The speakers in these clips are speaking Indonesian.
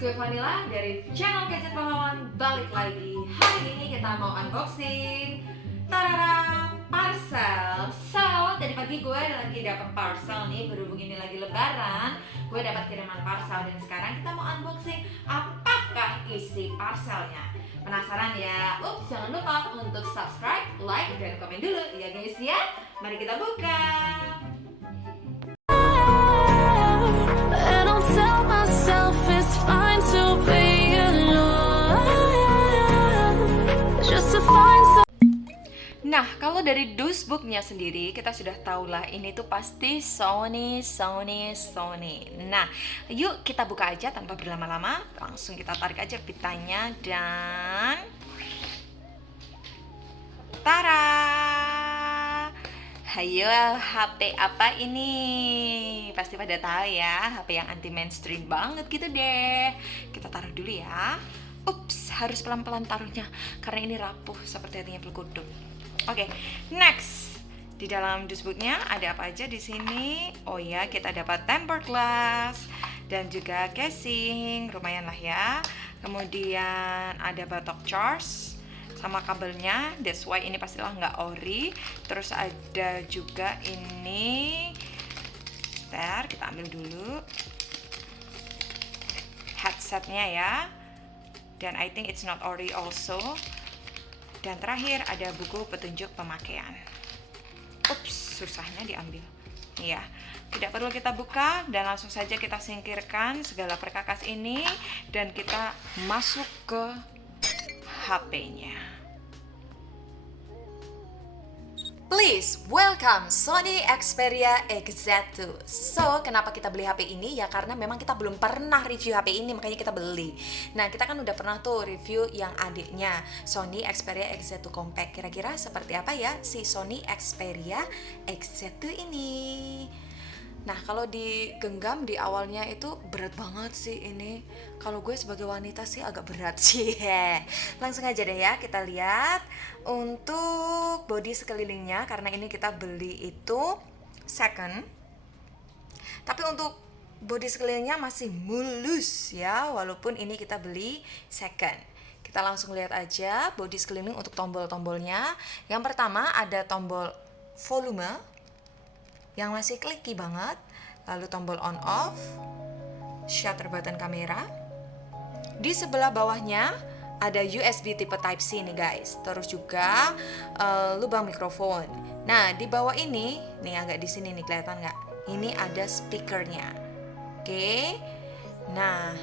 gue Vanilla dari channel Gadget Pahlawan balik lagi. Hari ini kita mau unboxing tarara parcel. So, tadi pagi gue lagi dapat parcel nih, berhubung ini lagi lebaran, gue dapat kiriman parcel dan sekarang kita mau unboxing apakah isi parcelnya. Penasaran ya? Ups, jangan lupa untuk subscribe, like, dan komen dulu ya guys ya. Mari kita buka. Nah, kalau dari dusbooknya sendiri kita sudah tahu lah ini tuh pasti Sony. Nah, yuk kita buka aja tanpa berlama-lama. Langsung kita tarik aja pitanya dan tara! Hayo, HP apa ini? Pasti pada tahu ya, HP yang anti mainstream banget gitu deh. Kita taruh dulu ya. Ups, harus pelan-pelan taruhnya karena ini rapuh seperti hatinya pelukuduk. Oke, next. Di dalam dusbooknya ada apa aja di sini? Oh ya, kita dapat tempered glass dan juga casing, lumayan lah ya. Kemudian ada batok charge sama kabelnya, that's why ini pastilah nggak ori. Terus ada juga ini, bentar, kita ambil dulu headsetnya ya. Dan I think it's not ori also. Dan terakhir ada buku petunjuk pemakaian. Ups, susahnya diambil. Iya, tidak perlu kita buka dan langsung saja kita singkirkan segala perkakas ini dan kita masuk ke HP-nya. Please welcome Sony Xperia XZ2. So, kenapa kita beli HP ini? Ya karena memang kita belum pernah review HP ini, makanya kita beli. Nah, kita kan udah pernah tuh review yang adiknya, Sony Xperia XZ2 Compact. Kira-kira seperti apa ya si Sony Xperia XZ2 ini? Nah, kalau digenggam di awalnya itu berat banget sih ini. Kalau gue sebagai wanita sih agak berat sih. Langsung aja deh ya, kita lihat untuk bodi sekelilingnya. Karena ini kita beli itu second. Tapi untuk bodi sekelilingnya masih mulus ya, walaupun ini kita beli second. Kita langsung lihat aja bodi sekeliling untuk tombol-tombolnya. Yang pertama ada tombol volume yang masih clicky banget, lalu tombol on off, shutter button kamera. Di sebelah bawahnya ada USB tipe Type C nih guys, terus juga lubang mikrofon. Nah, di bawah ini nih, agak di sini nih, kelihatan nggak? Ini ada speakernya. Oke. Nah,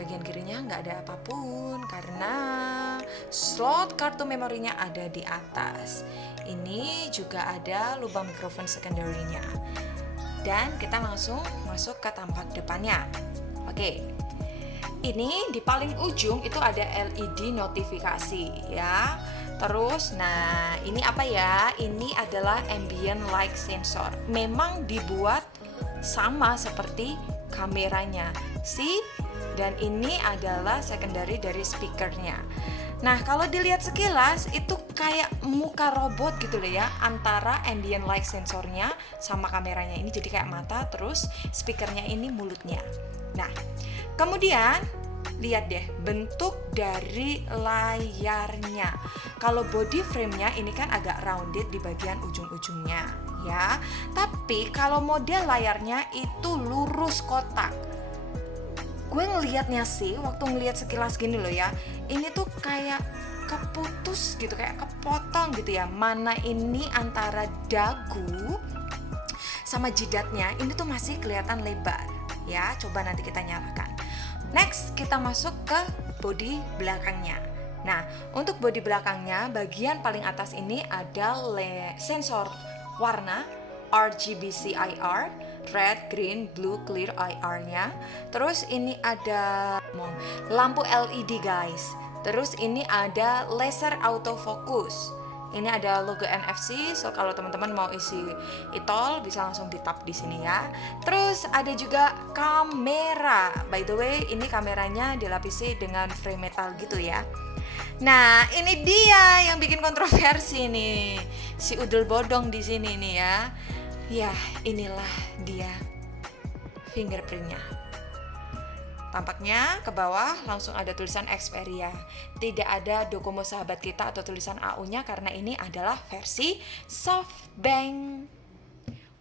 bagian kirinya nggak ada apapun karena slot kartu memorinya ada di atas. Ini juga ada lubang mikrofon secondary-nya. Dan kita langsung masuk ke tampak depannya. Oke. Ini di paling ujung itu ada LED notifikasi ya. Terus, nah ini apa ya? Ini adalah ambient light sensor. Memang dibuat sama seperti kameranya. See? Dan ini adalah secondary dari speakernya. Nah, kalau dilihat sekilas itu kayak muka robot gitu loh ya, antara ambient light sensornya sama kameranya. Ini jadi kayak mata, terus speakernya ini mulutnya. Nah, kemudian lihat deh bentuk dari layarnya. Kalau body frame-nya ini kan agak rounded di bagian ujung-ujungnya ya. Tapi kalau model layarnya itu lurus kotak. Gue ngelihatnya sih, waktu ngelihat sekilas gini loh ya, ini tuh kayak keputus gitu, kayak kepotong gitu ya. Mana ini antara dagu sama jidatnya, ini tuh masih kelihatan lebar ya. Coba nanti kita nyalakan. Next, kita masuk ke bodi belakangnya. Nah, untuk bodi belakangnya, bagian paling atas ini ada sensor warna RGB CIR, red, green, blue, clear IR-nya. Terus ini ada lampu LED guys. Terus ini ada laser autofocus. Ini ada logo NFC, so kalau teman-teman mau isi e-tol bisa langsung di tap di sini ya. Terus ada juga kamera. By the way, ini kameranya dilapisi dengan frame metal gitu ya. Nah, ini dia yang bikin kontroversi nih. Si udel bodong di sini nih ya. Ya, inilah dia fingerprintnya. Tampaknya ke bawah langsung ada tulisan Xperia. Tidak ada Docomo sahabat kita atau tulisan AU-nya karena ini adalah versi SoftBank.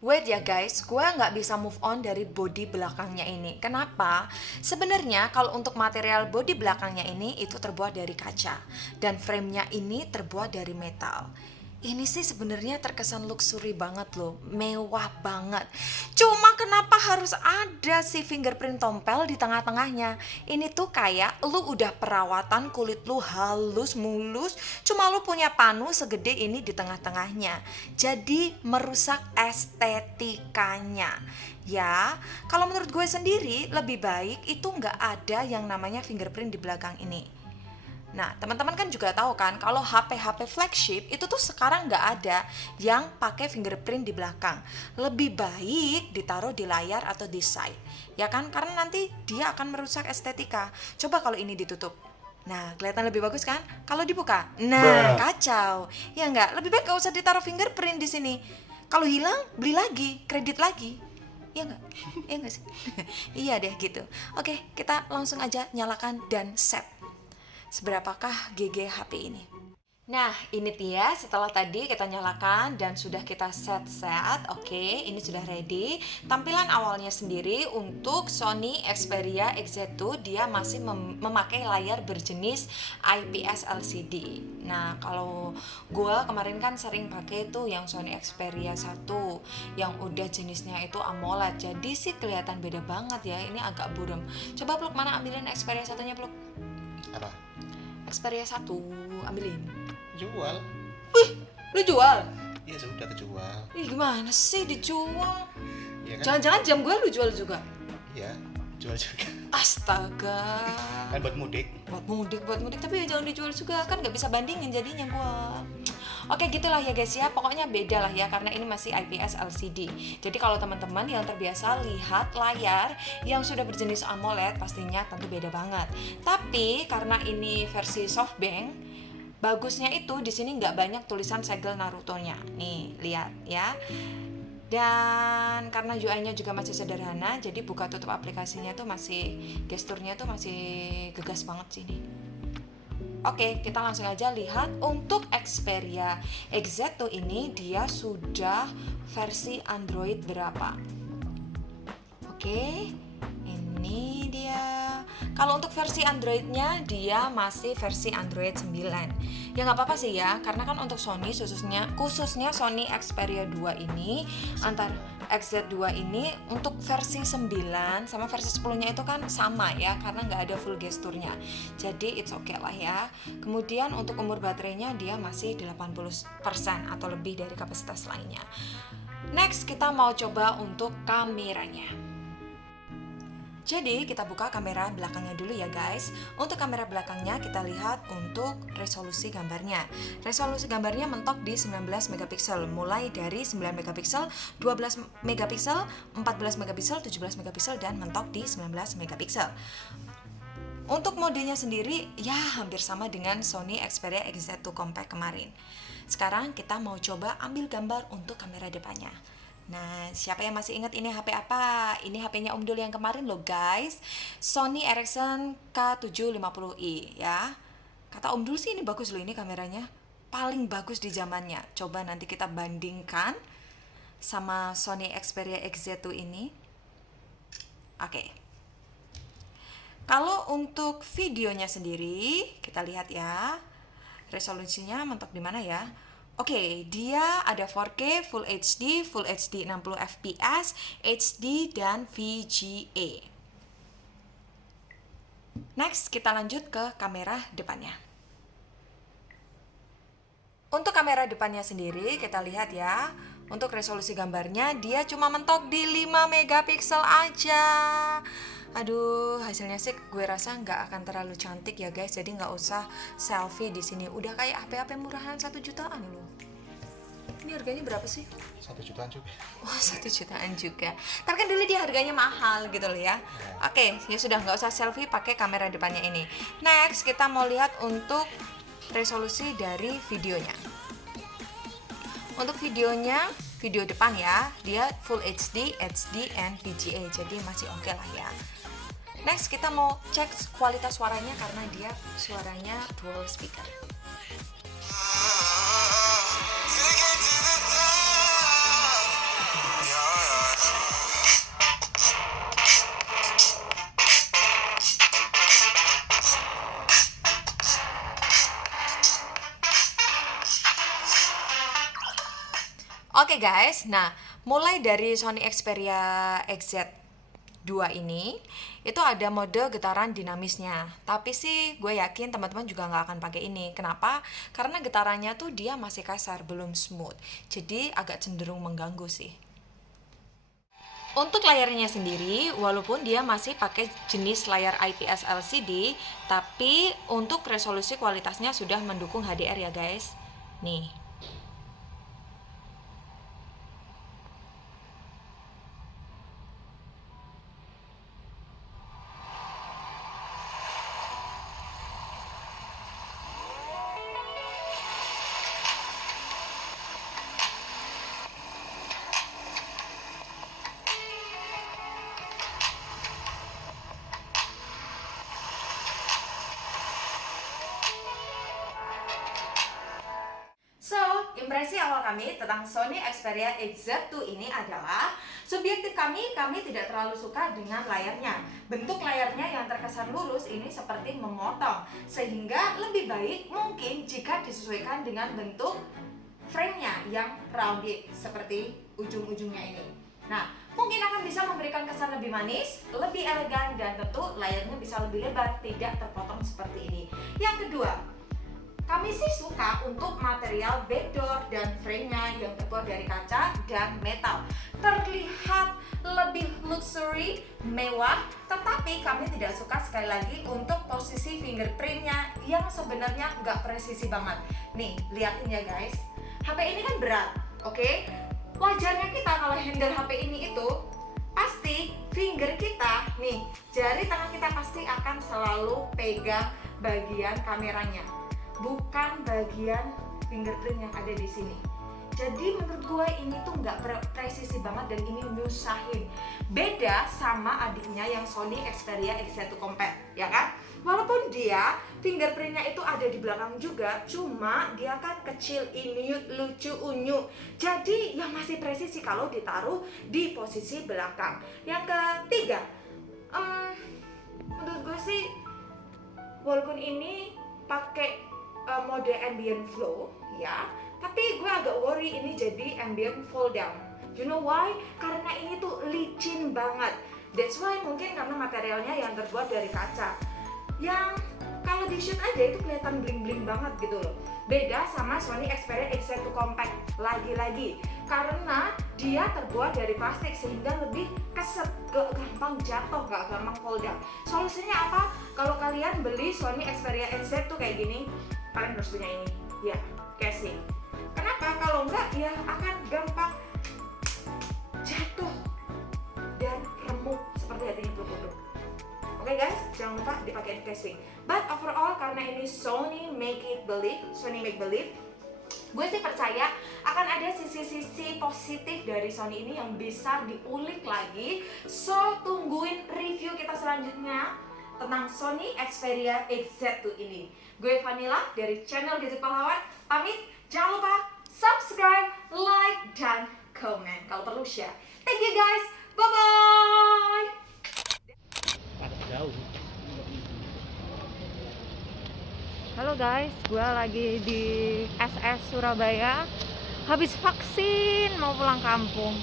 Wait ya guys, gue nggak bisa move on dari bodi belakangnya ini. Kenapa? Sebenarnya kalau untuk material bodi belakangnya ini itu terbuat dari kaca dan framenya ini terbuat dari metal. Ini sih sebenarnya terkesan luxury banget loh, mewah banget. Cuma kenapa harus ada si fingerprint tompel di tengah-tengahnya? Ini tuh kayak lu udah perawatan kulit lu halus mulus, cuma lu punya panu segede ini di tengah-tengahnya. Jadi merusak estetikanya. Ya, kalau menurut gue sendiri lebih baik itu nggak ada yang namanya fingerprint di belakang ini. Nah, teman-teman kan juga tahu kan kalau HP-HP flagship itu tuh sekarang nggak ada yang pakai fingerprint di belakang. Lebih baik ditaruh di layar atau di side, ya kan? Karena nanti dia akan merusak estetika. Coba kalau ini ditutup. Nah, kelihatan lebih bagus kan? Kalau dibuka, nah kacau. Ya nggak? Lebih baik nggak usah ditaruh fingerprint di sini. Kalau hilang, beli lagi, kredit lagi. Iya nggak? Iya nggak sih? Iya deh gitu. Oke, kita langsung aja nyalakan dan set. Seberapakah GG HP ini? Nah, ini dia setelah tadi kita nyalakan dan sudah kita set. Oke, ini sudah ready. Tampilan awalnya sendiri untuk Sony Xperia XZ2 dia masih memakai layar berjenis IPS LCD. Nah, kalau gue kemarin kan sering pakai tuh yang Sony Xperia 1 yang udah jenisnya itu AMOLED. Jadi sih kelihatan beda banget ya. Ini agak buram. Coba Pluk, mana ambilin Xperia satunya Pluk? Apa? Xperia 1, ambilin. Jual. Wih, lu jual? Iya sudah terjual. Ih, gimana sih dijual? Iya kan? Jangan-jangan jam gue lu jual juga? Iya, jual juga. Astaga. Kan buat mudik. Buat mudik, tapi ya jangan dijual juga, kan nggak bisa bandingin jadinya gue. Oke, gitulah ya guys ya, pokoknya beda lah ya karena ini masih IPS LCD. Jadi kalau teman-teman yang terbiasa lihat layar yang sudah berjenis AMOLED pastinya tentu beda banget. Tapi karena ini versi SoftBank, bagusnya itu di sini nggak banyak tulisan segel Naruto-nya. Nih, lihat ya. Dan karena UI-nya juga masih sederhana, jadi buka tutup aplikasinya tuh masih gesturnya tuh masih gegas banget sih nih. Oke, kita langsung aja lihat untuk Xperia XZ2 ini dia sudah versi Android berapa. Oke, ini dia. Kalau untuk versi Androidnya dia masih versi Android 9. Ya nggak apa-apa sih ya, karena kan untuk Sony khususnya Sony Xperia 2 ini antara XZ2 ini untuk versi 9 sama versi 10-nya itu kan sama ya, karena nggak ada full gesturnya. Jadi it's okay lah ya. Kemudian untuk umur baterainya dia masih 80% atau lebih dari kapasitas lainnya. Next kita mau coba untuk kameranya. Jadi kita buka kamera belakangnya dulu ya guys. Untuk kamera belakangnya kita lihat untuk resolusi gambarnya. Resolusi gambarnya mentok di 19 megapiksel, mulai dari 9 megapiksel, 12 megapiksel, 14 megapiksel, 17 megapiksel dan mentok di 19 megapiksel. Untuk modenya sendiri ya hampir sama dengan Sony Xperia XZ2 Compact kemarin. Sekarang kita mau coba ambil gambar untuk kamera depannya. Nah, siapa yang masih ingat ini HP apa? Ini HP-nya Om Dul yang kemarin loh guys, Sony Ericsson K750i ya. Kata Om Dul sih ini bagus loh, ini kameranya paling bagus di zamannya. Coba nanti kita bandingkan sama Sony Xperia XZ2 ini. Oke. Kalau untuk videonya sendiri, kita lihat ya. Resolusinya mentok di mana ya? Oke, dia ada 4K, Full HD 60 fps, HD, dan VGA. Next, kita lanjut ke kamera depannya. Untuk kamera depannya sendiri, kita lihat ya. Untuk resolusi gambarnya, dia cuma mentok di 5 megapiksel aja. Aduh, hasilnya sih gue rasa nggak akan terlalu cantik ya guys. Jadi nggak usah selfie di sini. Udah kayak HP-HP murahan 1 jutaan loh. Ini harganya berapa sih? 1 jutaan juga. Wah, 1 jutaan juga. Tapi kan dulu dia harganya mahal gitu loh ya. Oke, ya sudah nggak usah selfie pakai kamera depannya ini. Next, kita mau lihat untuk resolusi dari videonya. Untuk videonya, video depan ya, dia Full HD, HD, and VGA. Jadi masih oke lah ya. Next kita mau cek kualitas suaranya karena dia suaranya dual speaker. Oke guys, nah mulai dari Sony Xperia XZ2 ini itu ada mode getaran dinamisnya. Tapi sih gue yakin teman-teman juga nggak akan pakai ini. Kenapa? Karena getarannya tuh dia masih kasar, belum smooth. Jadi agak cenderung mengganggu sih. Untuk layarnya sendiri, walaupun dia masih pakai jenis layar IPS LCD, tapi untuk resolusi kualitasnya sudah mendukung HDR ya guys. Nih. Impresi awal kami tentang Sony Xperia XZ2 ini adalah subjektif kami tidak terlalu suka dengan layarnya. Bentuk layarnya yang terkesan lurus ini seperti memotong, sehingga lebih baik mungkin jika disesuaikan dengan bentuk frame-nya yang rounded seperti ujung-ujungnya ini. Nah, mungkin akan bisa memberikan kesan lebih manis, lebih elegan, dan tentu layarnya bisa lebih lebar, tidak terpotong seperti ini. Yang kedua, kami sih suka untuk material backdoor dan frame-nya yang terbuat dari kaca dan metal. Terlihat lebih luxury, mewah, tetapi kami tidak suka sekali lagi untuk posisi fingerprint-nya yang sebenarnya nggak presisi banget. Nih, liatin ya guys. HP ini kan berat, oke? Wajarnya kita kalau handle HP ini itu pasti finger kita, nih, jari tangan kita pasti akan selalu pegang bagian kameranya, bukan bagian fingerprint yang ada di sini. Jadi menurut gue ini tuh nggak presisi banget dan ini nyusahin. Beda sama adiknya yang Sony Xperia X1 Compact, ya kan? Walaupun dia fingerprintnya itu ada di belakang juga, cuma dia kan kecil, inut, lucu, unyu. Jadi ya masih presisi kalau ditaruh di posisi belakang. Yang ketiga, menurut gue sih walaupun ini pakai mode ambient flow ya, tapi gue agak worry ini jadi ambient fall down. You know why? Karena ini tuh licin banget. That's why mungkin karena materialnya yang terbuat dari kaca, yang kalau di shoot aja itu kelihatan bling-bling banget gitu loh. Beda sama Sony Xperia X1 Compact lagi-lagi, karena dia terbuat dari plastik sehingga lebih keset, gak gampang jatuh, gak gampang fall down. Solusinya apa? Kalau kalian beli Sony Xperia XZ tuh kayak gini, kalian harus punya ini, ya, casing. Kenapa? Kalau enggak, ya akan gampang jatuh dan remuk seperti hatinya peluk-peluk. Oke guys, jangan lupa dipakai casing. But overall, karena ini Sony make believe, gue sih percaya akan ada sisi-sisi positif dari Sony ini yang bisa diulik lagi. So, tungguin review kita selanjutnya tentang Sony Xperia XZ2 ini. Gue Vanilla dari channel Gadget Pahlawan, pamit. Jangan lupa subscribe, like, dan komen. Kalau perlu share. Thank you guys, bye-bye. Halo guys, gue lagi di SS Surabaya. Habis vaksin, mau pulang kampung.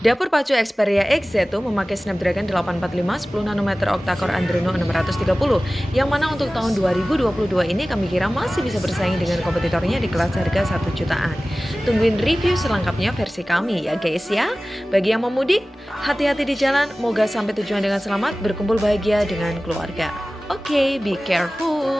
Dapur pacu Xperia XZ2 memakai Snapdragon 845 10 nanometer octa-core Adreno 630, yang mana untuk tahun 2022 ini kami kira masih bisa bersaing dengan kompetitornya di kelas harga 1 jutaan. Tungguin review selengkapnya versi kami ya guys ya. Bagi yang mau mudik, hati-hati di jalan, moga sampai tujuan dengan selamat, berkumpul bahagia dengan keluarga. Oke, be careful.